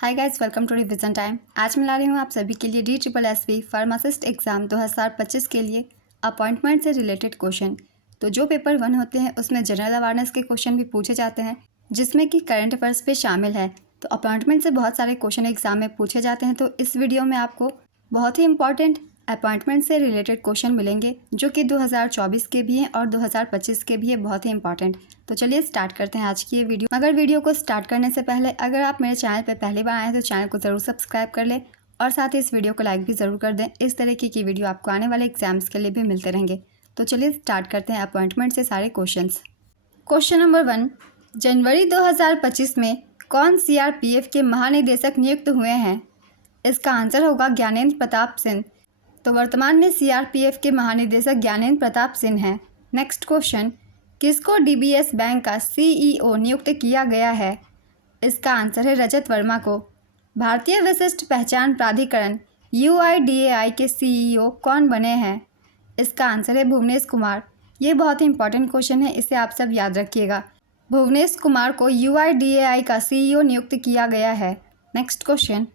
Hi guys, welcome to revision time. आज मैं ला रही हूँ आप सभी के लिए DSSB फार्मासिस्ट एग्ज़ाम 2025 के लिए अपॉइंटमेंट से रिलेटेड क्वेश्चन। तो जो पेपर 1 होते हैं उसमें जनरल अवेयरनेस के क्वेश्चन भी पूछे जाते हैं, जिसमें कि करंट अफेयर्स भी शामिल है। तो अपॉइंटमेंट से बहुत सारे क्वेश्चन एग्जाम में पूछे जाते हैं। तो इस वीडियो में आपको बहुत ही इंपॉर्टेंट अपॉइंटमेंट से रिलेटेड क्वेश्चन मिलेंगे, जो कि 2024 के भी हैं और 2025 के भी है, बहुत ही इंपॉर्टेंट। तो चलिए स्टार्ट करते हैं आज की ये वीडियो। मगर वीडियो को स्टार्ट करने से पहले अगर आप मेरे चैनल पर पहली बार आए हैं तो चैनल को ज़रूर सब्सक्राइब कर लें और साथ ही इस वीडियो को लाइक भी ज़रूर कर दें। इस तरीके की वीडियो आपको आने वाले एग्जाम्स के लिए भी मिलते रहेंगे। तो चलिए स्टार्ट करते हैं अपॉइंटमेंट से सारे क्वेश्चन। क्वेश्चन नंबर 1, जनवरी 2025 में कौन CRPF के महानिदेशक नियुक्त हुए हैं? इसका आंसर होगा ज्ञानेंद्र प्रताप सिंह। तो वर्तमान में CRPF के महानिदेशक ज्ञानेंद्र प्रताप सिंह हैं। नेक्स्ट क्वेश्चन, किसको DBS बैंक का CEO नियुक्त किया गया है? इसका आंसर है रजत वर्मा को। भारतीय विशिष्ट पहचान प्राधिकरण UIDAI के CEO कौन बने हैं? इसका आंसर है भुवनेश कुमार। ये बहुत ही इंपॉर्टेंट क्वेश्चन है, इसे आप सब याद रखिएगा। भुवनेश कुमार को UIDAI का CEO नियुक्त किया गया है। नेक्स्ट क्वेश्चन,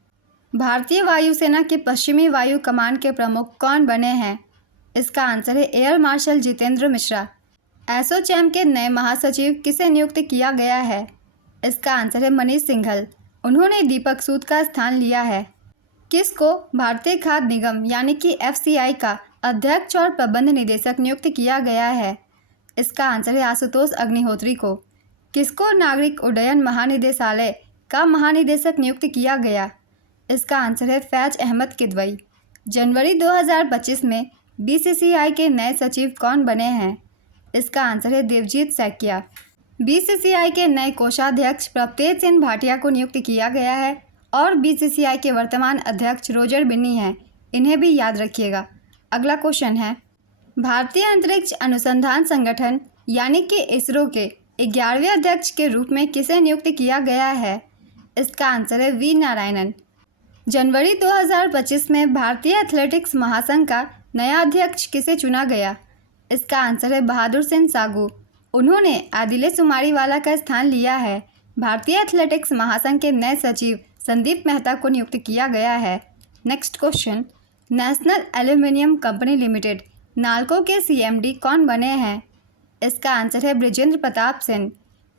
भारतीय वायुसेना के पश्चिमी वायु कमान के प्रमुख कौन बने हैं? इसका आंसर है एयर मार्शल जितेंद्र मिश्रा। एसोचैम के नए महासचिव किसे नियुक्त किया गया है? इसका आंसर है मनीष सिंघल। उन्होंने दीपक सूद का स्थान लिया है। किसको भारतीय खाद्य निगम यानी कि FCI का अध्यक्ष और प्रबंध निदेशक नियुक्त किया गया है? इसका आंसर है आशुतोष अग्निहोत्री को। किसको नागरिक उड्डयन महानिदेशालय का महानिदेशक नियुक्त किया गया? इसका आंसर है फैज अहमद किदवई। जनवरी 2025 में BCCI के नए सचिव कौन बने हैं? इसका आंसर है देवजीत सैकिया। BCCI के नए कोषाध्यक्ष प्रभतेज सिंह भाटिया को नियुक्त किया गया है और BCCI के वर्तमान अध्यक्ष रोजर बिन्नी हैं। इन्हें भी याद रखिएगा। अगला क्वेश्चन है, भारतीय अंतरिक्ष अनुसंधान संगठन यानी कि ISRO के 11वें अध्यक्ष के रूप में किसे नियुक्त किया गया है? इसका आंसर है V नारायणन। जनवरी 2025 में भारतीय एथलेटिक्स महासंघ का नया अध्यक्ष किसे चुना गया? इसका आंसर है बहादुर सिंह सागू। उन्होंने आदिले सुमारीवाला का स्थान लिया है। भारतीय एथलेटिक्स महासंघ के नए सचिव संदीप मेहता को नियुक्त किया गया है। Next question, national aluminium company limited NALCO के CMD कौन बने हैं? इसका आंसर है बृजेंद्र प्रताप सिंह।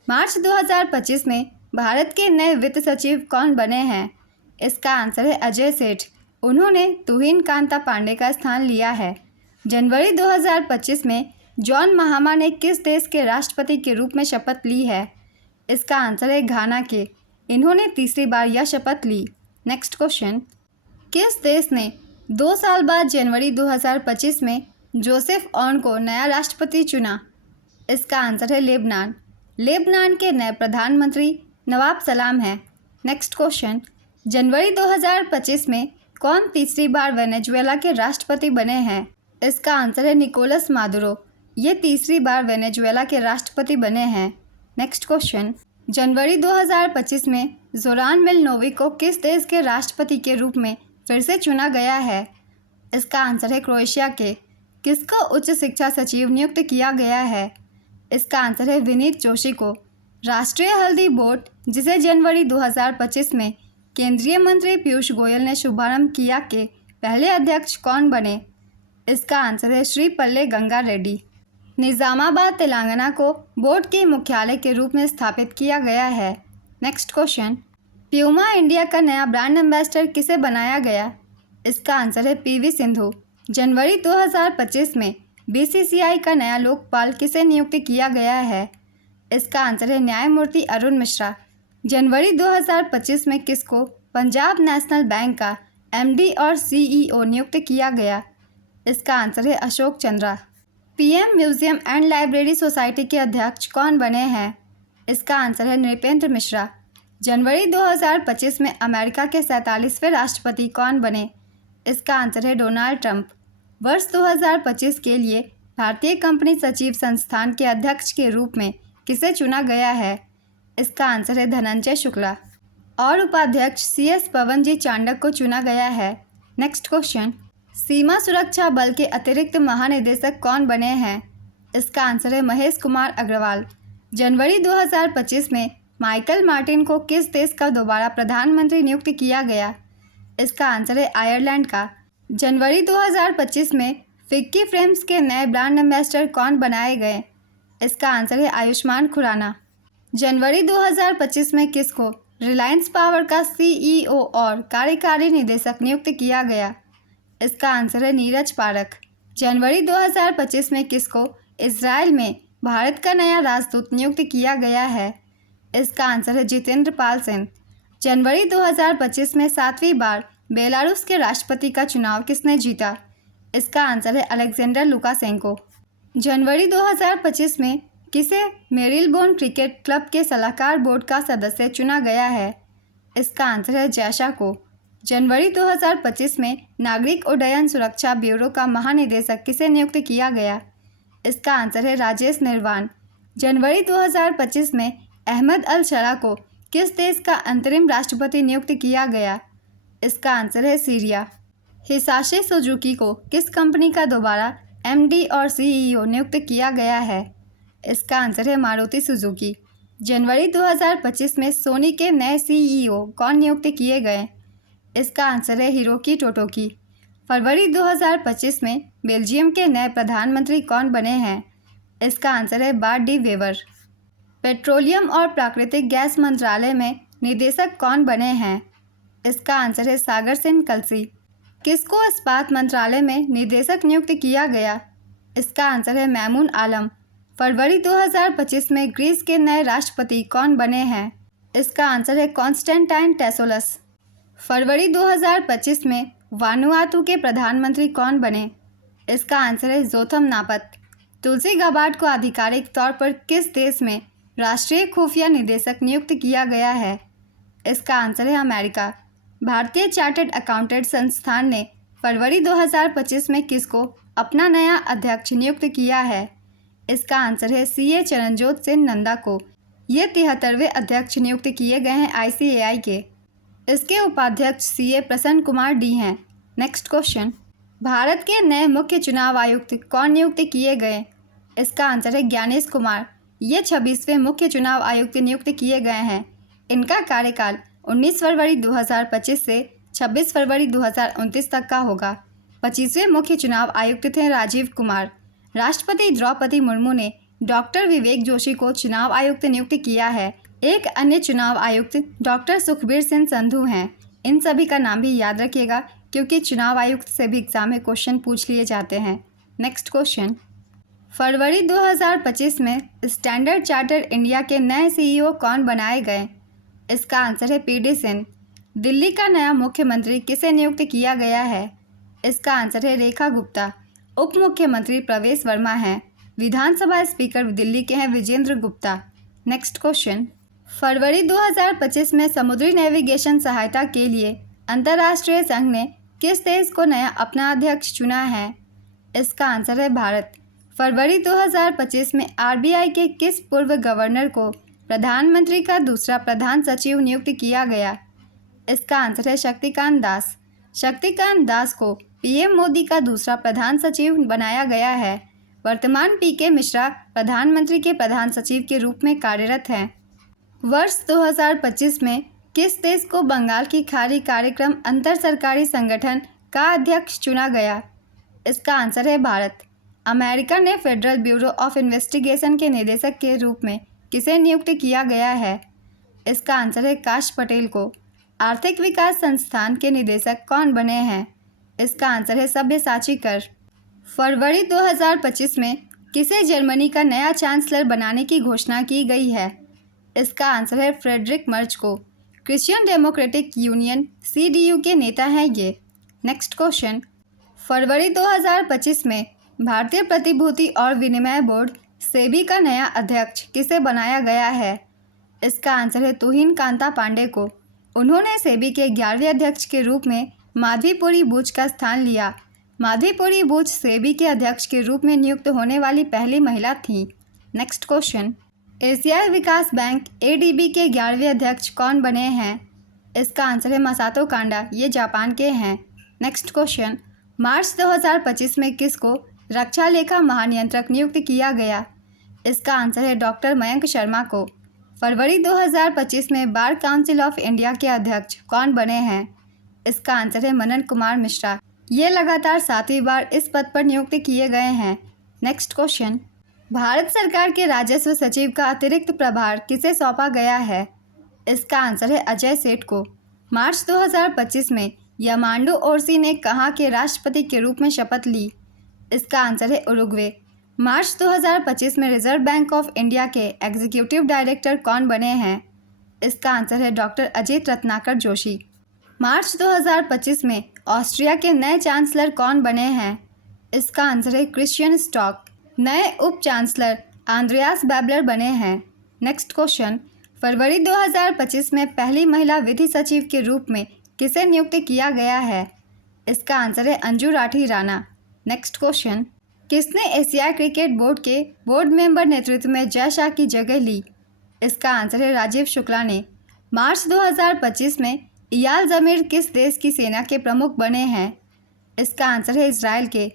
मार्च 2025 में भारत के नए वित्त सचिव कौन बने हैं? इसका आंसर है अजय सेठ। उन्होंने तुहिन कांता पांडे का स्थान लिया है। जनवरी 2025 में जॉन महामा ने किस देश के राष्ट्रपति के रूप में शपथ ली है? इसका आंसर है घाना के। इन्होंने तीसरी बार यह शपथ ली। नेक्स्ट क्वेश्चन, किस देश ने 2 साल बाद जनवरी 2025 में जोसेफ ऑन को नया राष्ट्रपति चुना? इसका आंसर है लेबनान। लेबनान के नए प्रधानमंत्री नवाब सलाम हैं। नेक्स्ट क्वेश्चन, जनवरी 2025 में कौन तीसरी बार वेनेजुएला के राष्ट्रपति बने हैं? इसका आंसर है निकोलस मादुरो। ये तीसरी बार वेनेजुएला के राष्ट्रपति बने हैं। नेक्स्ट क्वेश्चन, जनवरी 2025 में जोरान मिलनोविक को किस देश के राष्ट्रपति के रूप में फिर से चुना गया है? इसका आंसर है क्रोएशिया के। किसको उच्च शिक्षा सचिव नियुक्त किया गया है? इसका आंसर है विनीत जोशी को। राष्ट्रीय हल्दी बोर्ड, जिसे जनवरी 2025 में केंद्रीय मंत्री पीयूष गोयल ने शुभारंभ किया, के पहले अध्यक्ष कौन बने? इसका आंसर है श्री पल्ले गंगा रेड्डी। निज़ामाबाद तेलंगाना को बोर्ड के मुख्यालय के रूप में स्थापित किया गया है। नेक्स्ट क्वेश्चन, प्यूमा इंडिया का नया ब्रांड एम्बेसडर किसे बनाया गया? इसका आंसर है PV सिंधु। जनवरी 2025 में BCCI का नया लोकपाल किसे नियुक्त किया गया है? इसका आंसर है न्यायमूर्ति अरुण मिश्रा। जनवरी 2025 में किसको पंजाब नेशनल बैंक का MD और CEO नियुक्त किया गया? इसका आंसर है Ashok Chandra. PM museum and library society के अध्यक्ष कौन बने हैं? इसका आंसर है नृपेंद्र मिश्रा। जनवरी 2025 में अमेरिका के 47वें राष्ट्रपति कौन बने? इसका आंसर है डोनाल्ड ट्रंप। वर्ष 2025 के लिए भारतीय कंपनी सचिव संस्थान के अध्यक्ष के रूप में किसे चुना गया है? इसका आंसर है धनंजय शुक्ला। और उपाध्यक्ष CS पवनजी चांडक को चुना गया है। नेक्स्ट क्वेश्चन, सीमा सुरक्षा बल के अतिरिक्त महानिदेशक कौन बने हैं? इसका आंसर है महेश कुमार अग्रवाल। जनवरी 2025 में माइकल मार्टिन को किस देश का दोबारा प्रधानमंत्री नियुक्त किया गया? इसका आंसर है आयरलैंड का। जनवरी 2025 में फिक्की फ्रेम्स के नए ब्रांड एम्बेसडर कौन बनाए गए? इसका आंसर है आयुष्मान खुराना। जनवरी 2025 में किसको रिलायंस पावर का सीईओ और कार्यकारी निदेशक नियुक्त किया गया? इसका आंसर है नीरज पारख। जनवरी 2025 में किसको इजराइल में भारत का नया राजदूत नियुक्त किया गया है? इसका आंसर है जितेंद्र पाल सिंह। जनवरी 2025 में 7वीं बार बेलारूस के राष्ट्रपति का चुनाव किसने जीता? इसका आंसर है अलेक्जेंडर लुकाशेंको। जनवरी 2025 में किसे मेरिलबोर्न क्रिकेट क्लब के सलाहकार बोर्ड का सदस्य चुना गया है? इसका आंसर है जैशा को। जनवरी 2025 में नागरिक उड्डयन सुरक्षा ब्यूरो का महानिदेशक किसे नियुक्त किया गया? इसका आंसर है राजेश निर्वाण। जनवरी 2025 में अहमद अल शरा को किस देश का अंतरिम राष्ट्रपति नियुक्त किया गया? इसका आंसर है सीरिया। हिसाशी सुजुकी को किस कंपनी का दोबारा एमडी और सीईओ नियुक्त किया गया है? इसका आंसर है मारुति सुजुकी। जनवरी 2025 में सोनी के नए सीईओ कौन नियुक्त किए गए? इसका आंसर है हिरोकी टोटोकी। फरवरी 2025 में बेल्जियम के नए प्रधानमंत्री कौन बने हैं? इसका आंसर है बार्ट डी वेवर। पेट्रोलियम और प्राकृतिक गैस मंत्रालय में निदेशक कौन बने हैं? इसका आंसर है सागर सिंह कलसी। किसको इस्पात मंत्रालय में निदेशक नियुक्त किया गया? इसका आंसर है मैमून आलम। फरवरी 2025 में ग्रीस के नए राष्ट्रपति कौन बने हैं? इसका आंसर है कॉन्स्टेंटाइन टेसोलस। फरवरी 2025 में वानुआतू के प्रधानमंत्री कौन बने? इसका आंसर है जोथम नापत। तुलसी गाबार्ड को आधिकारिक तौर पर किस देश में राष्ट्रीय खुफिया निदेशक नियुक्त किया गया है? इसका आंसर है अमेरिका। भारतीय चार्टर्ड अकाउंटेंट संस्थान ने फरवरी 2025 में किसको अपना नया अध्यक्ष नियुक्त किया है? इसका आंसर है सीए चरणजोत सिंह नंदा को। ये 73वें अध्यक्ष नियुक्त किए गए हैं आईसीएआई के। इसके उपाध्यक्ष सीए प्रसन्न कुमार डी हैं। नेक्स्ट क्वेश्चन, भारत के नए मुख्य चुनाव आयुक्त कौन नियुक्त किए गए? इसका आंसर है ज्ञानेश कुमार। ये 26वें मुख्य चुनाव आयुक्त नियुक्त किए गए हैं। इनका कार्यकाल 19 फरवरी 2025 से 26 फरवरी 2029 तक का होगा। 25वें मुख्य चुनाव आयुक्त थे राजीव कुमार। राष्ट्रपति द्रौपदी मुर्मू ने डॉक्टर विवेक जोशी को चुनाव आयुक्त नियुक्त किया है। एक अन्य चुनाव आयुक्त डॉक्टर सुखबीर सिंह संधू हैं। इन सभी का नाम भी याद रखिएगा क्योंकि चुनाव आयुक्त से भी एग्जाम में क्वेश्चन पूछ लिए जाते हैं। नेक्स्ट क्वेश्चन, फरवरी 2025 में स्टैंडर्ड चार्टर्ड इंडिया के नए सीईओ कौन बनाए गए? इसका आंसर है पीडी सिंह। दिल्ली का नया मुख्यमंत्री किसे नियुक्त किया गया है? इसका आंसर है रेखा गुप्ता। उप मुख्यमंत्री प्रवेश वर्मा हैं। विधानसभा स्पीकर दिल्ली के हैं विजेंद्र गुप्ता। नेक्स्ट क्वेश्चन, फरवरी 2025 में समुद्री नेविगेशन सहायता के लिए अंतर्राष्ट्रीय संघ ने किस देश को नया अपना अध्यक्ष चुना है? इसका आंसर है भारत। फरवरी 2025 में आरबीआई के किस पूर्व गवर्नर को प्रधानमंत्री का दूसरा प्रधान सचिव नियुक्त किया गया? इसका आंसर है शक्तिकांत दास। शक्तिकांत दास को पीएम मोदी का दूसरा प्रधान सचिव बनाया गया है। वर्तमान पीके मिश्रा प्रधानमंत्री के प्रधान सचिव के रूप में कार्यरत हैं। वर्ष 2025 में किस देश को बंगाल की खाड़ी कार्यक्रम अंतर सरकारी संगठन का अध्यक्ष चुना गया? इसका आंसर है भारत। अमेरिका ने फेडरल ब्यूरो ऑफ इन्वेस्टिगेशन के निदेशक के रूप में किसे नियुक्त किया गया है? इसका आंसर है काश पटेल को। आर्थिक विकास संस्थान के निदेशक कौन बने हैं? इसका आंसर है सब्यसाची कर। फरवरी 2025 में किसे जर्मनी का नया चांसलर बनाने की घोषणा की गई है? इसका आंसर है फ्रेडरिक मर्ज को। क्रिश्चियन डेमोक्रेटिक यूनियन CDU के नेता हैं ये। नेक्स्ट क्वेश्चन, फरवरी 2025 में भारतीय प्रतिभूति और विनिमय बोर्ड सेबी का नया अध्यक्ष किसे बनाया गया है? इसका आंसर है तुहिन कांता पांडे को। उन्होंने सेबी के 11वें अध्यक्ष के रूप में माधवीपुरी बूच का स्थान लिया। माधवीपुरी बूच सेबी के अध्यक्ष के रूप में नियुक्त होने वाली पहली महिला थीं। नेक्स्ट क्वेश्चन, एशियाई विकास बैंक ADB के 11वें अध्यक्ष कौन बने हैं? इसका आंसर है मसातो कांडा। ये जापान के हैं। नेक्स्ट क्वेश्चन, मार्च 2025 में किसको रक्षा लेखा महानियंत्रक नियुक्त किया गया? इसका आंसर है डॉक्टर मयंक शर्मा को। फरवरी 2025 में बार काउंसिल ऑफ इंडिया के अध्यक्ष कौन बने हैं? इसका आंसर है मनन कुमार मिश्रा। ये लगातार 7वीं बार इस पद पर नियुक्त किए गए हैं। नेक्स्ट क्वेश्चन, भारत सरकार के राजस्व सचिव का अतिरिक्त प्रभार किसे सौंपा गया है? इसका आंसर है अजय सेठ को। मार्च 2025 में यामांडू ओरसी ने कहाँ के राष्ट्रपति के रूप में शपथ ली? इसका आंसर है उरुग्वे। मार्च 2025 में रिजर्व बैंक ऑफ इंडिया के एग्जीक्यूटिव डायरेक्टर कौन बने हैं? इसका आंसर है डॉक्टर अजीत रत्नाकर जोशी। मार्च 2025 में ऑस्ट्रिया के नए चांसलर कौन बने हैं? इसका आंसर है क्रिश्चियन स्टॉक। नए उप चांसलर आंद्रेयास बैबलर बने हैं। नेक्स्ट क्वेश्चन, फरवरी 2025 में पहली महिला विधि सचिव के रूप में किसे नियुक्त किया गया है? इसका आंसर है अंजू राठी राणा। नेक्स्ट क्वेश्चन, किसने एशियाई क्रिकेट बोर्ड के बोर्ड मेंबर नेतृत्व में जय शाह की जगह ली? इसका आंसर है राजीव शुक्ला ने। मार्च 2025 में इयाल जमीर किस देश की सेना के प्रमुख बने हैं? इसका आंसर है इजराइल के।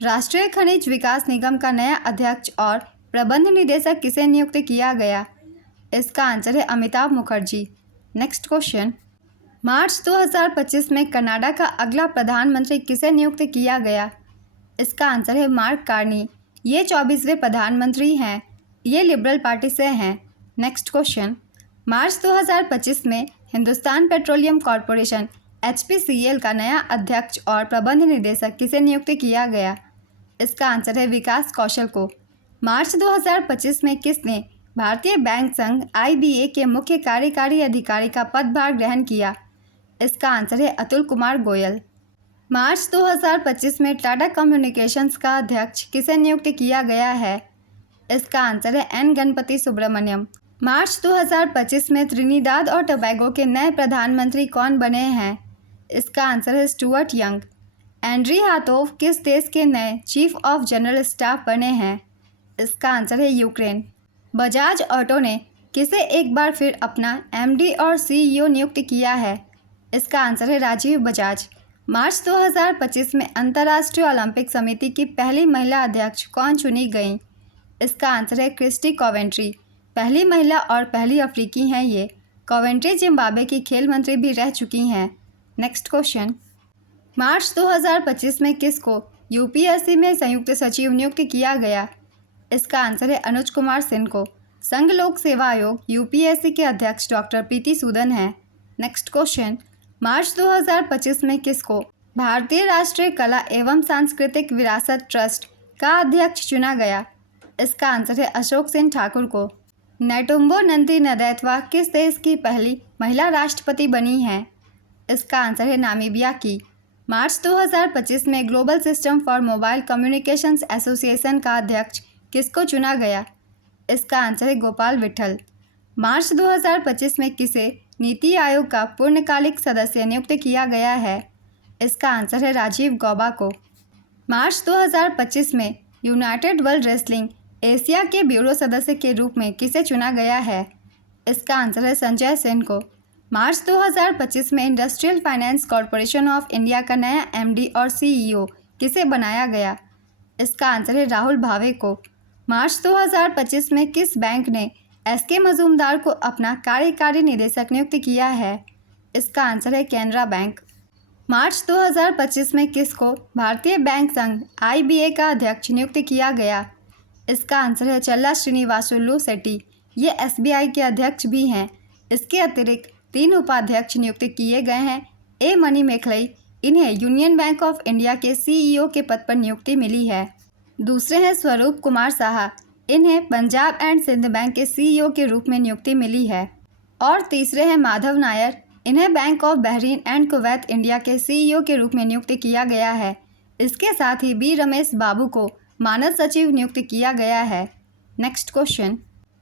राष्ट्रीय खनिज विकास निगम का नया अध्यक्ष और प्रबंध निदेशक किसे नियुक्त किया गया? इसका आंसर है अमिताभ मुखर्जी। नेक्स्ट क्वेश्चन, मार्च 2025 में कनाडा का अगला प्रधानमंत्री किसे नियुक्त किया गया? इसका आंसर है मार्क कार्नी। ये 24वें प्रधानमंत्री हैं। ये लिबरल पार्टी से हैं। नेक्स्ट क्वेश्चन, मार्च 2025 में हिंदुस्तान पेट्रोलियम कॉरपोरेशन HPCL का नया अध्यक्ष और प्रबंध निदेशक किसे नियुक्त किया गया? इसका आंसर है विकास कौशल को। मार्च 2025 में किसने भारतीय बैंक संघ IBA के मुख्य कार्यकारी अधिकारी का पदभार ग्रहण किया? इसका आंसर है अतुल कुमार गोयल। मार्च 2025 में टाटा कम्युनिकेशंस का अध्यक्ष किसे नियुक्त किया गया है? इसका आंसर है N गणपति सुब्रमण्यम। मार्च 2025 में त्रिनिदाद और टोबैगो के नए प्रधानमंत्री कौन बने हैं? इसका आंसर है स्टुअर्ट यंग। एंड्री हाथोव किस देश के नए चीफ ऑफ जनरल स्टाफ बने हैं? इसका आंसर है यूक्रेन। बजाज ऑटो ने किसे एक बार फिर अपना MD और CEO नियुक्त किया है? इसका आंसर है राजीव बजाज। मार्च 2025 में अंतर्राष्ट्रीय ओलंपिक समिति की पहली महिला अध्यक्ष कौन चुनी गई? इसका आंसर है क्रिस्टी कॉवेंट्री। पहली महिला और पहली अफ्रीकी हैं ये। कॉवेंट्री जिम्बाब्वे की खेल मंत्री भी रह चुकी हैं। नेक्स्ट क्वेश्चन, मार्च 2025 में किसको UPSC में संयुक्त सचिव नियुक्त किया गया? इसका आंसर है अनुज कुमार सिंह को। संघ लोक सेवा आयोग UPSC के अध्यक्ष डॉक्टर प्रीति सूदन हैं। नेक्स्ट क्वेश्चन, मार्च 2025 में किसको भारतीय राष्ट्रीय कला एवं सांस्कृतिक विरासत ट्रस्ट का अध्यक्ष चुना गया? इसका आंसर है अशोक सिंह ठाकुर को। नेटुम्बो नंदी नदैत्वा किस देश की पहली महिला राष्ट्रपति बनी हैं? इसका आंसर है नामीबिया की। मार्च 2025 में global system for mobile communications association का अध्यक्ष किसको चुना गया? इसका आंसर है गोपाल विठल। मार्च 2025 में किसे नीति आयोग का पूर्णकालिक सदस्य नियुक्त किया गया है? इसका आंसर है राजीव गौबा को। मार्च 2025 में यूनाइटेड वर्ल्ड रेसलिंग एशिया के ब्यूरो सदस्य के रूप में किसे चुना गया है? इसका आंसर है संजय सेन को। मार्च 2025 में industrial finance corporation of India का नया MD और CEO किसे बनाया गया? इसका आंसर है राहुल भावे को। मार्च 2025 में किस बैंक ने SK मजूमदार को अपना कार्यकारी निदेशक नियुक्त किया है? इसका आंसर है कैनरा बैंक। मार्च 2025 में किसको भारतीय बैंक संघ IBA का अध्यक्ष नियुक्त किया गया? इसका आंसर है चल्ला श्रीनिवासुलु शेट्टी। ये SBI के अध्यक्ष भी हैं। इसके अतिरिक्त 3 उपाध्यक्ष नियुक्त किए गए हैं। A मनी मेखलई, इन्हें यूनियन बैंक ऑफ इंडिया के CEO के पद पर नियुक्ति मिली है। दूसरे हैं स्वरूप कुमार साहा, इन्हें पंजाब एंड सिंध बैंक के CEO के रूप में नियुक्ति मिली है। और तीसरे हैं माधव नायर, इन्हें bank of Bahrain and Kuwait India के CEO के रूप में नियुक्त किया गया है। इसके साथ ही B रमेश बाबू को मानद सचिव नियुक्त किया गया है। नेक्स्ट क्वेश्चन,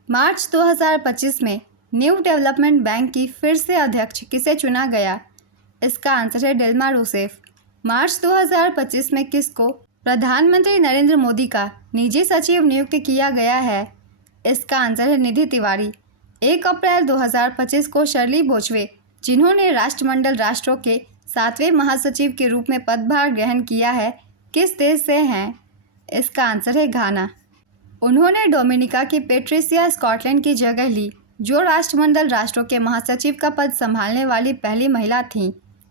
मार्च 2025 में न्यू डेवलपमेंट बैंक की फिर से अध्यक्ष किसे चुना गया? इसका आंसर है डिल्मा रूसेफ। मार्च 2025 में किसको प्रधानमंत्री नरेंद्र मोदी का निजी सचिव नियुक्त किया गया है? इसका आंसर है निधि तिवारी। 1 अप्रैल 2025 को शर्ली बोचवे, जिन्होंने राष्ट्रमंडल राष्ट्रों के 7वें महासचिव के रूप में पदभार ग्रहण किया है, किस देश से हैं? इसका आंसर है घाना। उन्होंने डोमिनिका की पेट्रिसिया स्कॉटलैंड की जगह ली। जो राष्ट्रमंडल राष्ट्रों के महासचिव का पद संभालने वाली पहली महिला थीं।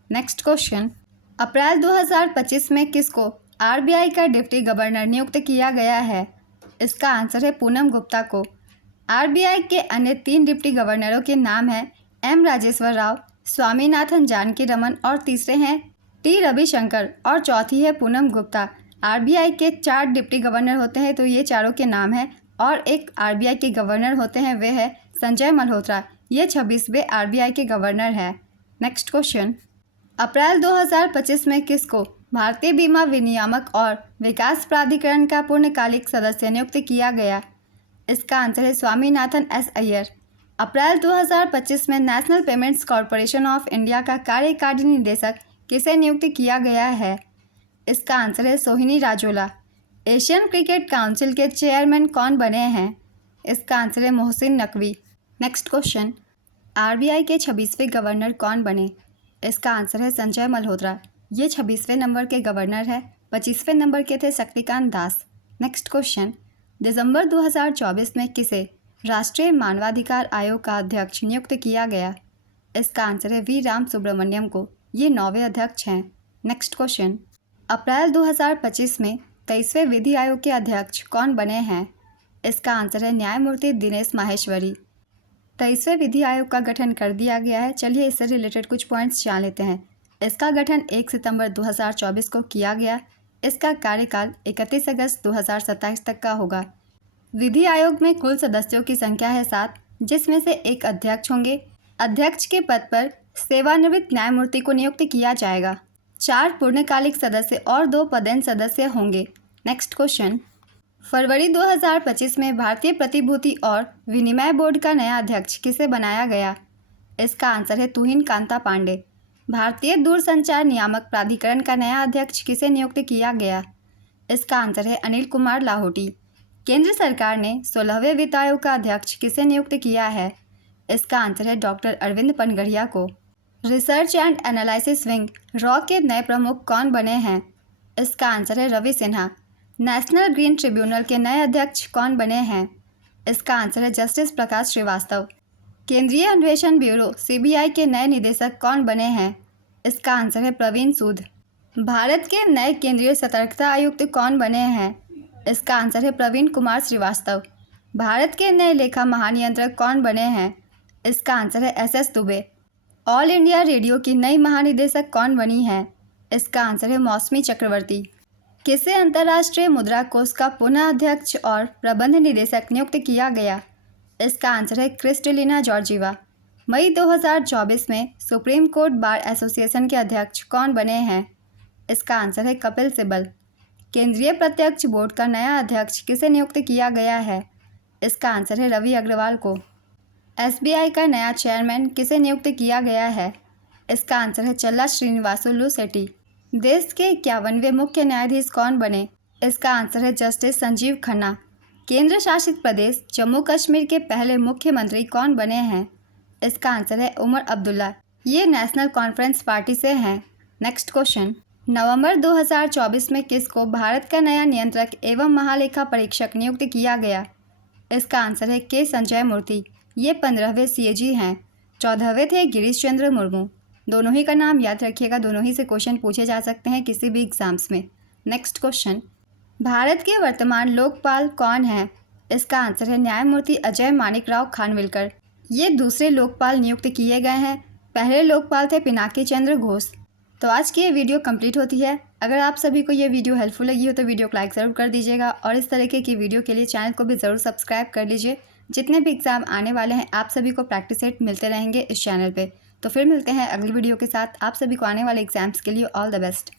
नेक्स्ट क्वेश्चन, अप्रैल 2025 में किसको आरबीआई का डिप्टी गवर्नर नियुक्त किया गया है? इसका आंसर है पूनम गुप्ता को। आरबीआई के अन्य 3 डिप्टी गवर्नरों के नाम हैं एम राजेश्वर राव, स्वामीनाथन जानकी रमन और तीसरे हैं टी रविशंकर और चौथी है पूनम गुप्ता। आरबीआई के 4 डिप्टी गवर्नर होते हैं, तो ये चारों के नाम हैं, और एक आरबीआई के गवर्नर होते हैं, वे है संजय मल्होत्रा। ये 26वें आरबीआई के गवर्नर हैं। नेक्स्ट क्वेश्चन, अप्रैल 2025 में किसको भारतीय बीमा विनियामक और विकास प्राधिकरण का पूर्णकालिक सदस्य नियुक्त किया गया? इसका आंसर है स्वामीनाथन एस अय्यर। अप्रैल 2025 में national payments corporation of India का कार्यकारी निदेशक किसे नियुक्त किया गया है? इसका आंसर है सोहिनी राजोला। एशियन क्रिकेट काउंसिल के चेयरमैन कौन बने हैं? इसका आंसर है Mohsin Naqvi. Next question, RBI के 26वें गवर्नर कौन बने? इसका आंसर है संजय मल्होत्रा। ये 26वें नंबर के गवर्नर है। 25वें नंबर के थे शक्तिकांत दास। नेक्स्ट क्वेश्चन, दिसंबर 2024 में किसे राष्ट्रीय मानवाधिकार आयोग का अध्यक्ष नियुक्त किया गया? इसका आंसर है वी राम सुब्रमण्यम को। ये 9वें अध्यक्ष हैं। नेक्स्ट क्वेश्चन, अप्रैल 2025 में 23वें विधि आयोग के अध्यक्ष कौन बने हैं? इसका आंसर है न्यायमूर्ति दिनेश माहेश्वरी। 23वें विधि आयोग का गठन कर दिया गया है। चलिए इससे रिलेटेड कुछ पॉइंट्स जान लेते हैं। इसका गठन 1 सितंबर 2024 को किया गया। इसका कार्यकाल 31 अगस्त 2027 तक का होगा। विधि आयोग में कुल सदस्यों की संख्या है 7, जिसमें से एक अध्यक्ष होंगे। अध्यक्ष के पद पर सेवानिवृत्त न्यायमूर्ति को नियुक्त किया जाएगा। 4 पूर्णकालिक सदस्य और 2 पदेन सदस्य होंगे। नेक्स्ट क्वेश्चन, फरवरी 2025 में भारतीय प्रतिभूति और विनिमय बोर्ड का नया अध्यक्ष किसे बनाया गया? इसका आंसर है तुहिन कांता पांडे। भारतीय दूरसंचार नियामक प्राधिकरण का नया अध्यक्ष किसे नियुक्त किया गया? इसका आंसर है अनिल कुमार लाहोटी। केंद्र सरकार ने 16वें वित्त आयोग का अध्यक्ष किसे नियुक्त किया है? इसका आंसर है डॉक्टर अरविंद पनगढ़िया को। रिसर्च एंड एनालिसिस विंग रॉ के नए प्रमुख कौन बने हैं? इसका आंसर है Ravi Sinha. National green tribunal के नए अध्यक्ष कौन बने हैं? इसका आंसर है जस्टिस प्रकाश श्रीवास्तव। केंद्रीय अन्वेषण ब्यूरो सीबीआई के नए निदेशक कौन बने हैं? इसका आंसर है प्रवीण सूद। भारत के नए केंद्रीय सतर्कता आयुक्त कौन बने हैं? इसका आंसर है प्रवीण कुमार श्रीवास्तव। भारत के नए लेखा महानियंत्रक कौन बने हैं? इसका आंसर है SS Dubey. All India radio की नई महानिदेशक कौन बनी है? इसका आंसर है मौसमी चक्रवर्ती। किसे अंतर्राष्ट्रीय मुद्रा कोष का पुनः अध्यक्ष और प्रबंध निदेशक नियुक्त किया गया? इसका आंसर है क्रिस्टलिना जॉर्जीवा। मई 2024 में सुप्रीम कोर्ट बार एसोसिएशन के अध्यक्ष कौन बने हैं? इसका आंसर है कपिल सिब्बल। केंद्रीय प्रत्यक्ष बोर्ड का नया अध्यक्ष किसे नियुक्त किया गया है? इसका आंसर है रवि अग्रवाल को। एसबीआई का नया चेयरमैन किसे नियुक्त किया गया है? इसका आंसर है चल्ला श्रीनिवासुलु सेठी। देश के 51वें मुख्य न्यायाधीश कौन बने? इसका आंसर है जस्टिस संजीव खन्ना। केंद्र शासित प्रदेश जम्मू कश्मीर के पहले मुख्यमंत्री कौन बने हैं? इसका आंसर है उमर अब्दुल्ला। ये नेशनल कॉन्फ्रेंस पार्टी से हैं। नेक्स्ट क्वेश्चन, नवंबर 2024 में किसको भारत का नया नियंत्रक एवं महालेखा परीक्षक नियुक्त किया गया? इसका आंसर है के संजय मूर्ति। ये 15वें सीएजी हैं। 14वें थे गिरीश चंद्र मुर्मू। दोनों ही का नाम याद रखिएगा, दोनों ही से क्वेश्चन पूछे जा सकते हैं किसी भी एग्जाम्स में। नेक्स्ट क्वेश्चन, भारत के वर्तमान लोकपाल कौन हैं? इसका आंसर है न्यायमूर्ति अजय मानिकराव खानविलकर। ये दूसरे लोकपाल नियुक्त किए गए हैं। पहले लोकपाल थे पिनाकी चंद्र घोष। तो आज की ये वीडियो कंप्लीट होती है। अगर आप सभी को ये वीडियो हेल्पफुल लगी हो तो वीडियो को लाइक ज़रूर कर दीजिएगा और इस तरीके की वीडियो के लिए चैनल को भी ज़रूर सब्सक्राइब कर लीजिए। जितने भी एग्ज़ाम आने वाले हैं आप सभी को प्रैक्टिस सेट मिलते रहेंगे इस चैनल पे। तो फिर मिलते हैं अगली वीडियो के साथ। आप सभी को आने वाले एग्जाम्स के लिए ऑल द बेस्ट।